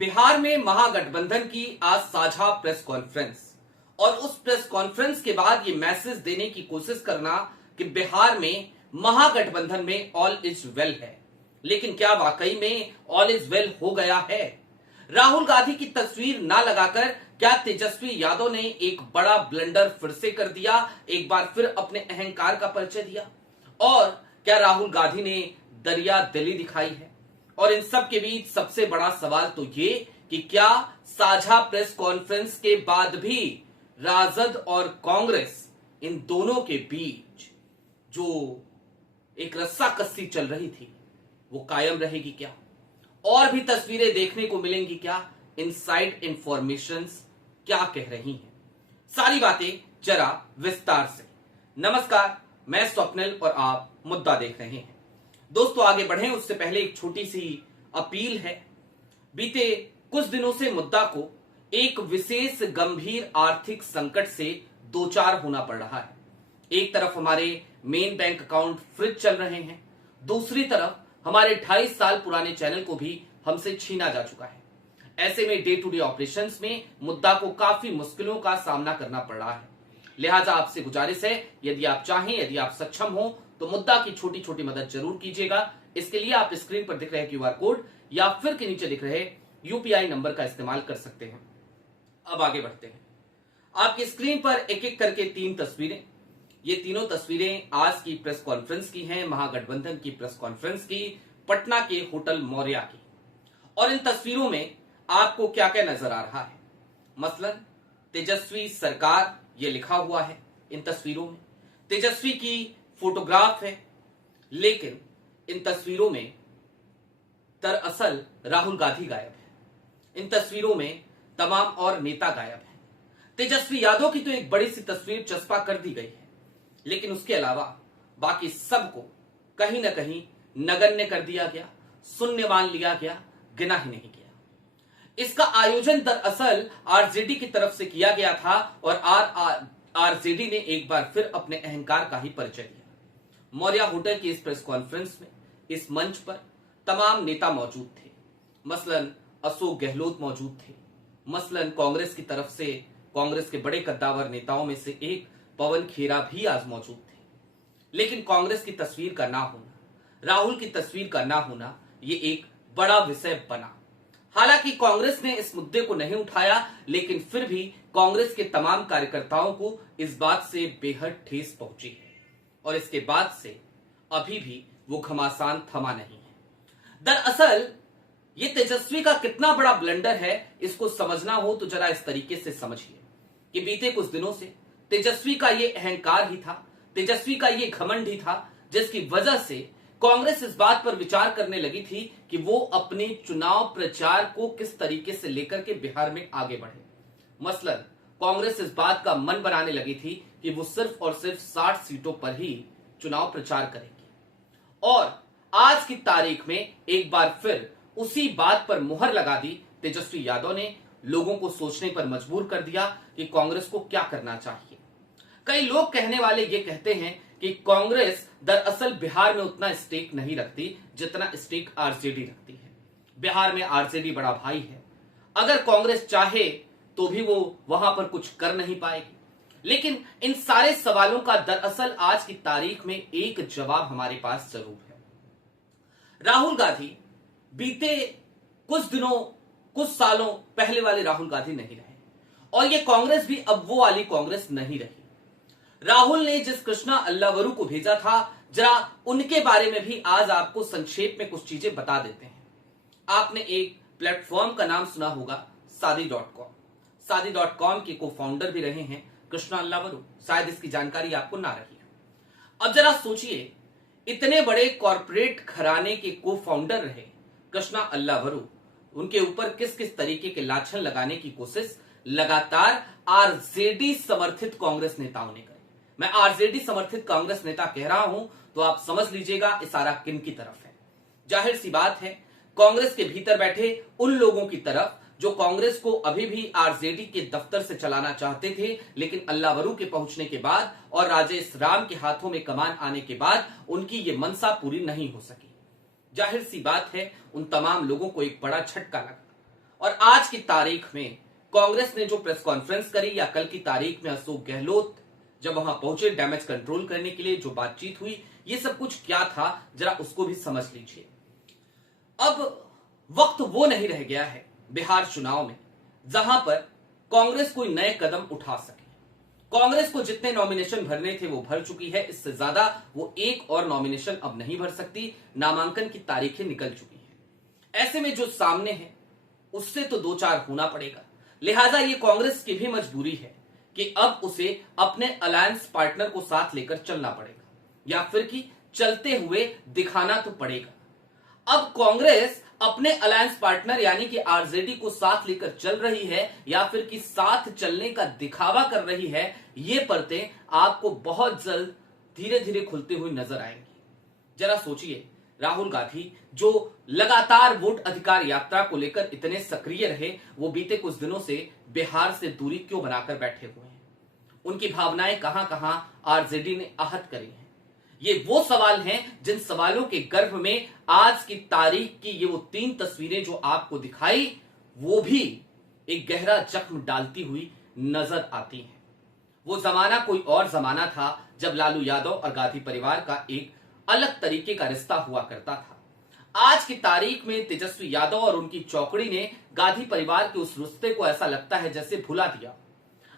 बिहार में महागठबंधन की आज साझा प्रेस कॉन्फ्रेंस और उस प्रेस कॉन्फ्रेंस के बाद ये मैसेज देने की कोशिश करना कि बिहार में महागठबंधन में ऑल इज वेल है। लेकिन क्या वाकई में ऑल इज वेल हो गया है? राहुल गांधी की तस्वीर ना लगाकर क्या तेजस्वी यादव ने एक बड़ा ब्लंडर फिर से कर दिया, एक बार फिर अपने अहंकार का परिचय दिया? और क्या राहुल गांधी ने दरिया दिली दिखाई है? और इन सब के बीच सबसे बड़ा सवाल तो ये कि क्या साझा प्रेस कॉन्फ्रेंस के बाद भी राजद और कांग्रेस इन दोनों के बीच जो एक रस्साकस्सी चल रही थी वो कायम रहेगी क्या? और भी तस्वीरें देखने को मिलेंगी क्या? इनसाइड इंफॉर्मेशंस क्या कह रही हैं? सारी बातें जरा विस्तार से। नमस्कार, मैं स्वप्निल और आप मुद्दा देख रहे हैं। दोस्तों, आगे बढ़ें उससे पहले एक छोटी सी अपील है। बीते कुछ दिनों से मुद्दा को एक विशेष गंभीर आर्थिक संकट से दो चार होना पड़ रहा है। एक तरफ हमारे मेन बैंक अकाउंट फ्रीज चल रहे हैं, दूसरी तरफ हमारे 28 साल पुराने चैनल को भी हमसे छीना जा चुका है। ऐसे में डे टू डे ऑपरेशंस में मुद्दा को काफी मुश्किलों का सामना करना पड़ रहा है। लिहाजा आपसे गुजारिश है, यदि आप चाहें, यदि आप सक्षम हो तो मुद्दा की छोटी छोटी मदद जरूर कीजिएगा। इसके लिए आप स्क्रीन पर दिख रहे क्यूआर कोड या फिर के नीचे दिख रहे यूपीआई नंबर का इस्तेमाल कर सकते हैं। अब आगे बढ़ते हैं। आपकी स्क्रीन पर एक एक करके 3 तस्वीरें, ये तीनों तस्वीरें आज की प्रेस कॉन्फ्रेंस की हैं, महागठबंधन की प्रेस कॉन्फ्रेंस की, पटना के होटल मौर्या की। और इन तस्वीरों में आपको क्या क्या नजर आ रहा है? मसलन तेजस्वी सरकार ये लिखा हुआ है इन तस्वीरों में, तेजस्वी की फोटोग्राफ है, लेकिन इन तस्वीरों में दरअसल राहुल गांधी गायब है। इन तस्वीरों में तमाम और नेता गायब है। तेजस्वी यादव की तो एक बड़ी सी तस्वीर चस्पा कर दी गई है, लेकिन उसके अलावा बाकी सबको कहीं ना कहीं नगण्य कर दिया गया, शून्य मान लिया गया, गिना ही नहीं गया। इसका आयोजन दरअसल आरजेडी की तरफ से किया गया था और आरजेडी ने एक बार फिर अपने अहंकार का ही परिचय दिया। मौर्या होटल की इस प्रेस कॉन्फ्रेंस में इस मंच पर तमाम नेता मौजूद थे। मसलन अशोक गहलोत मौजूद थे, मसलन कांग्रेस की तरफ से कांग्रेस के बड़े कद्दावर नेताओं में से एक पवन खेरा भी आज मौजूद थे। लेकिन कांग्रेस की तस्वीर का ना होना, राहुल की तस्वीर का ना होना, ये एक बड़ा विषय बना। हालांकि कांग्रेस ने इस मुद्दे को नहीं उठाया, लेकिन फिर भी कांग्रेस के तमाम कार्यकर्ताओं को इस बात से बेहद ठेस पहुंची है और इसके बाद से अभी भी वो घमासान थमा नहीं है। दरअसल ये तेजस्वी का कितना बड़ा ब्लंडर है, इसको समझना हो तो जरा इस तरीके से समझिए कि बीते कुछ दिनों से तेजस्वी का ये अहंकार ही था, तेजस्वी का ये घमंड ही था, जिसकी वजह से कांग्रेस इस बात पर विचार करने लगी थी कि वो अपने चुनाव प्रचार को किस तरीके से लेकर के बिहार में आगे बढ़े। मसलन कांग्रेस इस बात का मन बनाने लगी थी कि वो सिर्फ और सिर्फ 60 सीटों पर ही चुनाव प्रचार करेगी। और आज की तारीख में एक बार फिर उसी बात पर मुहर लगा दी तेजस्वी यादव ने, लोगों को सोचने पर मजबूर कर दिया कि कांग्रेस को क्या करना चाहिए। कई लोग कहने वाले ये कहते हैं कि कांग्रेस दरअसल बिहार में उतना स्टेक नहीं रखती जितना स्टेक आरजेडी रखती है। बिहार में आरजेडी बड़ा भाई है, अगर कांग्रेस चाहे तो भी वो वहां पर कुछ कर नहीं पाएगी। लेकिन इन सारे सवालों का दरअसल आज की तारीख में एक जवाब हमारे पास जरूर है। राहुल गांधी बीते कुछ दिनों, कुछ सालों पहले वाले राहुल गांधी नहीं रहे और ये कांग्रेस भी अब वो वाली कांग्रेस नहीं रही। राहुल ने जिस कृष्णा अल्लावरू को भेजा था, जरा उनके बारे में भी आज आपको संक्षेप में कुछ चीजें बता देते हैं। आपने एक प्लेटफॉर्म का नाम सुना होगा, शादी.com। शादी.com के को फाउंडर भी रहे हैं कृष्णा अल्लावरू, शायद इसकी जानकारी आपको ना रही है। अब जरा सोचिए, इतने बड़े कॉर्पोरेट घराने के को फाउंडर रहे कृष्णा अल्लावरू, उनके ऊपर किस किस तरीके के लाछन लगाने की कोशिश लगातार आरजेडी समर्थित कांग्रेस नेताओं ने करी। मैं आरजेडी समर्थित कांग्रेस नेता कह रहा हूं तो आप समझ लीजिएगा इशारा किन की तरफ है। जाहिर सी बात है, कांग्रेस के भीतर बैठे उन लोगों की तरफ जो कांग्रेस को अभी भी आरजेडी के दफ्तर से चलाना चाहते थे, लेकिन अल्लावरू के पहुंचने के बाद और राजेश राम के हाथों में कमान आने के बाद उनकी ये मनसा पूरी नहीं हो सकी। जाहिर सी बात है, उन तमाम लोगों को एक बड़ा झटका लगा और आज की तारीख में कांग्रेस ने जो प्रेस कॉन्फ्रेंस करी या कल की तारीख में अशोक गहलोत जब वहां पहुंचे डैमेज कंट्रोल करने के लिए, जो बातचीत हुई, ये सब कुछ क्या था, जरा उसको भी समझ लीजिए। अब वक्त वो नहीं रह गया है बिहार चुनाव में जहां पर कांग्रेस कोई नए कदम उठा सके। कांग्रेस को जितने नॉमिनेशन भरने थे वो भर चुकी है, इससे ज्यादा वो एक और नॉमिनेशन अब नहीं भर सकती। नामांकन की तारीखें निकल चुकी हैं। ऐसे में जो सामने है उससे तो दो चार होना पड़ेगा। लिहाजा ये कांग्रेस की भी मजबूरी है कि अब उसे अपने अलायंस पार्टनर को साथ लेकर चलना पड़ेगा, या फिर कि चलते हुए दिखाना तो पड़ेगा। अब कांग्रेस अपने अलायंस पार्टनर यानी कि आरजेडी को साथ लेकर चल रही है या फिर कि साथ चलने का दिखावा कर रही है, ये परतें आपको बहुत जल्द धीरे धीरे खुलती हुई नजर आएंगी। जरा सोचिए, राहुल गांधी जो लगातार वोट अधिकार यात्रा को लेकर इतने सक्रिय रहे, वो बीते कुछ दिनों से बिहार से दूरी क्यों बनाकर बैठे हुए हैं? उनकी भावनाएं कहां कहां आरजेडी ने आहत करी हैं? ये वो सवाल हैं जिन सवालों के गर्भ में आज की तारीख की ये वो 3 तस्वीरें जो आपको दिखाई, वो भी एक गहरा जख्म डालती हुई नजर आती हैं। वो जमाना कोई और जमाना था जब लालू यादव और गांधी परिवार का एक अलग तरीके का रिश्ता हुआ करता था। आज की तारीख में तेजस्वी यादव और उनकी चौकड़ी ने गांधी परिवार के उस रिश्ते को ऐसा लगता है जैसे भुला दिया।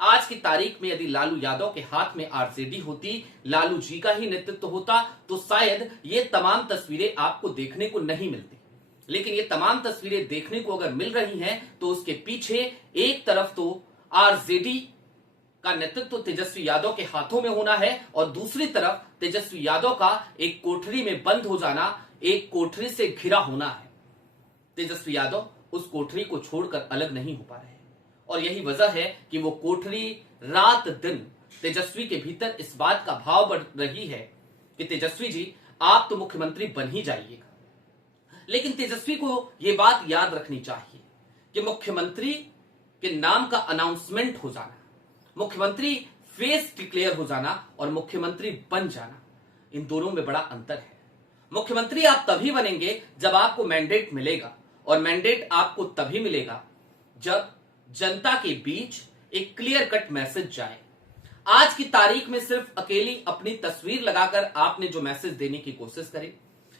आज की तारीख में यदि लालू यादव के हाथ में आरजेडी होती, लालू जी का ही नेतृत्व होता, तो शायद ये तमाम तस्वीरें आपको देखने को नहीं मिलती। लेकिन ये तमाम तस्वीरें देखने को अगर मिल रही हैं तो उसके पीछे एक तरफ तो आरजेडी का नेतृत्व तेजस्वी यादव के हाथों में होना है और दूसरी तरफ तेजस्वी यादव का एक कोठरी में बंद हो जाना, एक कोठरी से घिरा होना है। तेजस्वी यादव उस कोठरी को छोड़कर अलग नहीं हो पा रहे हैं और यही वजह है कि वो कोठरी रात दिन तेजस्वी के भीतर इस बात का भाव बढ़ रही है कि तेजस्वी जी आप तो मुख्यमंत्री बन ही जाइएगा। लेकिन तेजस्वी को यह बात याद रखनी चाहिए कि मुख्यमंत्री के नाम का अनाउंसमेंट हो जाना, मुख्यमंत्री फेस डिक्लेयर हो जाना और मुख्यमंत्री बन जाना, इन दोनों में बड़ा अंतर है। मुख्यमंत्री आप तभी बनेंगे जब आपको मैंडेट मिलेगा और मैंडेट आपको तभी मिलेगा जब जनता के बीच एक क्लियर कट मैसेज जाए। आज की तारीख में सिर्फ अकेली अपनी तस्वीर लगाकर आपने जो मैसेज देने की कोशिश करी,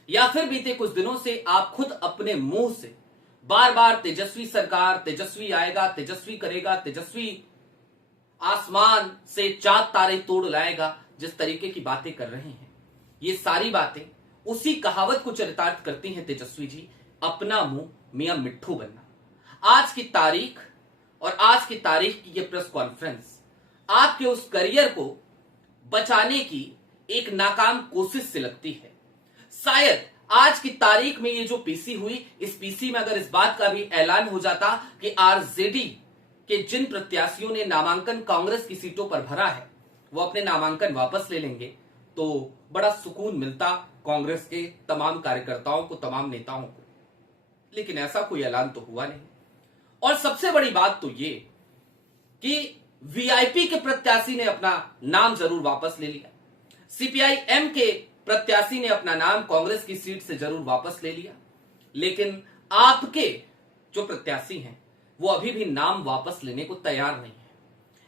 या फिर बीते कुछ दिनों से आप खुद अपने मुंह से बार बार तेजस्वी सरकार, तेजस्वी आएगा, तेजस्वी करेगा, तेजस्वी आसमान से चांद तारे तोड़ लाएगा, जिस तरीके की बातें कर रहे हैं, ये सारी बातें उसी कहावत को चरितार्थ करती हैं तेजस्वी जी, अपना मुंह मियां मिट्ठू बनना। आज की तारीख और आज की तारीख की ये प्रेस कॉन्फ्रेंस आपके उस करियर को बचाने की एक नाकाम कोशिश से लगती है। शायद आज की तारीख में ये जो पीसी हुई, इस पीसी में अगर इस बात का भी ऐलान हो जाता कि आरजेडी के जिन प्रत्याशियों ने नामांकन कांग्रेस की सीटों पर भरा है वो अपने नामांकन वापस ले लेंगे, तो बड़ा सुकून मिलता कांग्रेस के तमाम कार्यकर्ताओं को, तमाम नेताओं को। लेकिन ऐसा कोई ऐलान तो हुआ नहीं। और सबसे बड़ी बात तो ये कि वीआईपी के प्रत्याशी ने अपना नाम जरूर वापस ले लिया, सीपीआई-एम के प्रत्याशी ने अपना नाम कांग्रेस की सीट से जरूर वापस ले लिया, लेकिन आपके जो प्रत्याशी हैं वो अभी भी नाम वापस लेने को तैयार नहीं है।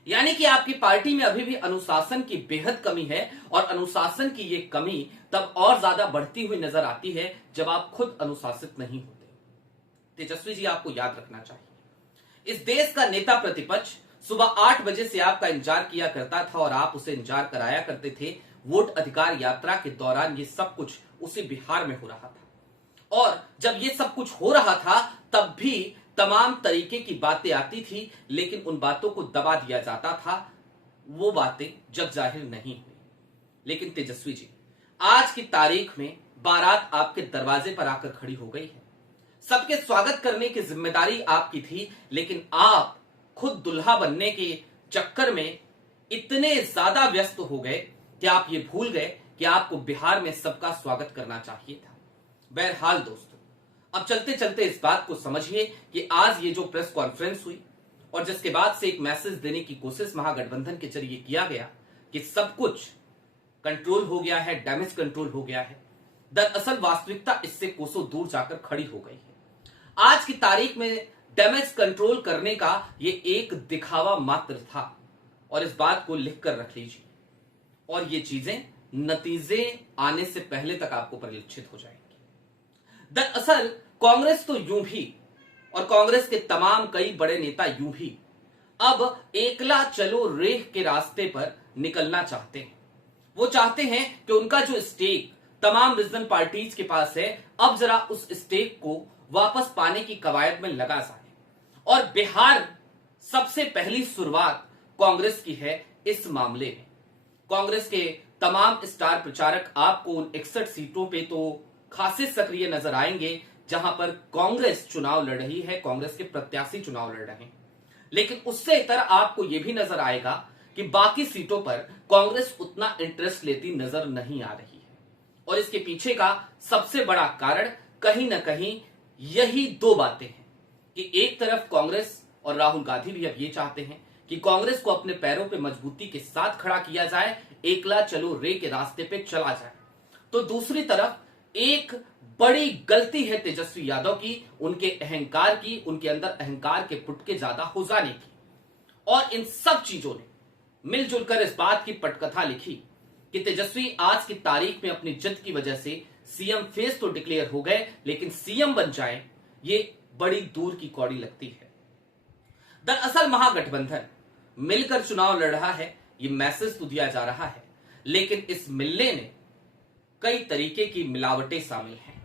यानी कि आपकी पार्टी में अभी भी अनुशासन की बेहद कमी है और अनुशासन की ये कमी तब और ज्यादा बढ़ती हुई नजर आती है जब आप खुद अनुशासित नहीं होते। तेजस्वी जी आपको याद रखना चाहिए, इस देश का नेता प्रतिपक्ष सुबह 8 बजे से आपका इंतजार किया करता था और आप उसे इंतजार कराया करते थे। वोट अधिकार यात्रा के दौरान ये सब कुछ उसी बिहार में हो रहा था और जब ये सब कुछ हो रहा था तब भी तमाम तरीके की बातें आती थी, लेकिन उन बातों को दबा दिया जाता था, वो बातें जग जाहिर नहीं हुई। लेकिन तेजस्वी जी, आज की तारीख में बारात आपके दरवाजे पर आकर खड़ी हो गई है। सबके स्वागत करने की जिम्मेदारी आपकी थी, लेकिन आप खुद दुल्हा बनने के चक्कर में इतने ज्यादा व्यस्त हो गए कि आप ये भूल गए कि आपको बिहार में सबका स्वागत करना चाहिए था। बहरहाल दोस्तों, अब चलते चलते इस बात को समझिए कि आज ये जो प्रेस कॉन्फ्रेंस हुई और जिसके बाद से एक मैसेज देने की कोशिश महागठबंधन के जरिए किया गया कि सब कुछ कंट्रोल हो गया है, डैमेज कंट्रोल हो गया है, दरअसल वास्तविकता इससे कोसों दूर जाकर खड़ी हो गई है। आज की तारीख में डैमेज कंट्रोल करने का ये एक दिखावा मात्र था और इस बात को लिख कर रख लीजिए और ये चीजें नतीजे आने से पहले तक आपको परिलक्षित हो जाएंगी। दरअसल कांग्रेस तो यूं भी और कांग्रेस के तमाम कई बड़े नेता यूं भी अब एकला चलो रेह के रास्ते पर निकलना चाहते हैं। वो चाहते हैं कि उनका जो स्टेक तमाम रीजनल पार्टीज के पास है, अब जरा उस स्टेक को वापस पाने की कवायद में लगा जाए और बिहार सबसे पहली शुरुआत कांग्रेस की है इस मामले में। कांग्रेस के तमाम स्टार प्रचारक आपको उन 61 सीटों पे तो खासे सक्रिय नजर आएंगे जहां पर कांग्रेस चुनाव लड़ रही है, कांग्रेस के प्रत्याशी चुनाव लड़ रहे हैं। लेकिन उससे इतर आपको यह भी नजर आएगा कि बाकी सीटों पर कांग्रेस उतना इंटरेस्ट लेती नजर नहीं आ रही है और इसके पीछे का सबसे बड़ा कारण कहीं ना कहीं यही दो बातें हैं कि एक तरफ कांग्रेस और राहुल गांधी भी अब ये चाहते हैं कि कांग्रेस को अपने पैरों पे मजबूती के साथ खड़ा किया जाए, एकला चलो रे के रास्ते पे चला जाए। तो दूसरी तरफ एक बड़ी गलती है तेजस्वी यादव की, उनके अहंकार की, उनके अंदर अहंकार के पुटके ज्यादा हो जाने की। और इन सब चीजों ने मिलजुल कर इस बात की पटकथा लिखी कि तेजस्वी आज की तारीख में अपनी जिद की वजह से सीएम फेस तो डिक्लेयर हो गए, लेकिन सीएम बन जाए ये बड़ी दूर की कौड़ी लगती है। दरअसल महागठबंधन मिलकर चुनाव लड़ रहा है, ये मैसेज तो दिया जा रहा है, लेकिन इस मिलने में कई तरीके की मिलावटें शामिल हैं।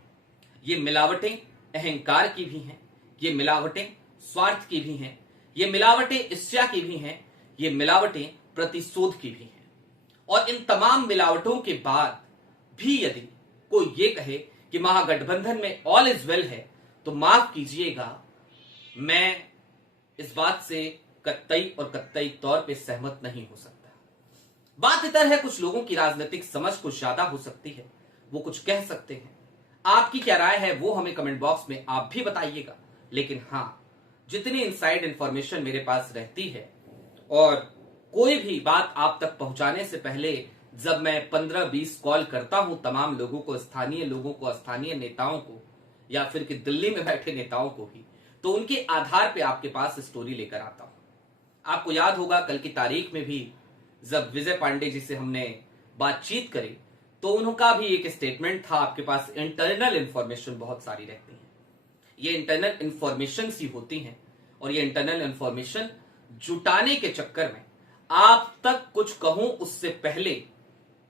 ये मिलावटें अहंकार की भी हैं, ये मिलावटें स्वार्थ की भी हैं, ये मिलावटें ईर्ष्या की भी हैं, ये मिलावटें प्रतिशोध की भी हैं। और इन तमाम मिलावटों के बाद भी यदि कोई ये कहे कि महागठबंधन में ऑल इज वेल है, तो माफ कीजिएगा, मैं इस बात से कतई और कतई तौर पे सहमत नहीं हो सकता। बात इतर है, कुछ लोगों की राजनीतिक समझ कुछ ज्यादा हो सकती है, वो कुछ कह सकते हैं। आपकी क्या राय है वो हमें कमेंट बॉक्स में आप भी बताइएगा। लेकिन हां, जितनी इनसाइड इंफॉर्मेशन मेरे पास रहती है और कोई भी बात आप तक पहुंचाने से पहले जब मैं 15-20 कॉल करता हूं तमाम लोगों को, स्थानीय लोगों को, स्थानीय नेताओं को या फिर कि दिल्ली में बैठे नेताओं को भी, तो उनके आधार पे आपके पास स्टोरी लेकर आता हूं। आपको याद होगा कल की तारीख में भी जब विजय पांडे जी से हमने बातचीत करी तो उनका भी एक स्टेटमेंट था, आपके पास इंटरनल इंफॉर्मेशन बहुत सारी रहती है, ये इंटरनल इंफॉर्मेशन सी होती हैं और ये इंटरनल इंफॉर्मेशन जुटाने के चक्कर में आप तक कुछ कहूं उससे पहले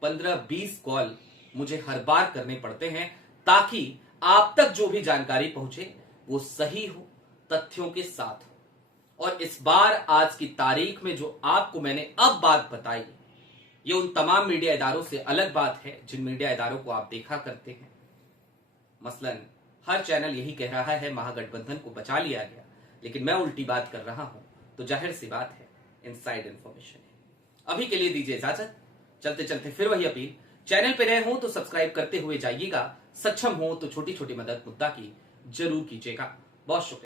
15-20 कॉल मुझे हर बार करने पड़ते हैं ताकि आप तक जो भी जानकारी पहुंचे वो सही हो, तथ्यों के साथ हो। और इस बार आज की तारीख में जो आपको मैंने अब बात बताई, ये उन तमाम मीडिया इदारों से अलग बात है जिन मीडिया इदारों को आप देखा करते हैं। मसलन हर चैनल यही कह रहा है महागठबंधन को बचा लिया गया, लेकिन मैं उल्टी बात कर रहा हूं, तो जाहिर सी बात है इनसाइड इंफॉर्मेशन है। अभी के लिए दीजिए इजाजत। चलते चलते फिर वही अपील, चैनल पे नए हो तो सब्सक्राइब करते हुए जाइएगा, सक्षम हो तो छोटी छोटी मदद मुद्दा की जरूर कीजिएगा। बहुत शुक्रिया।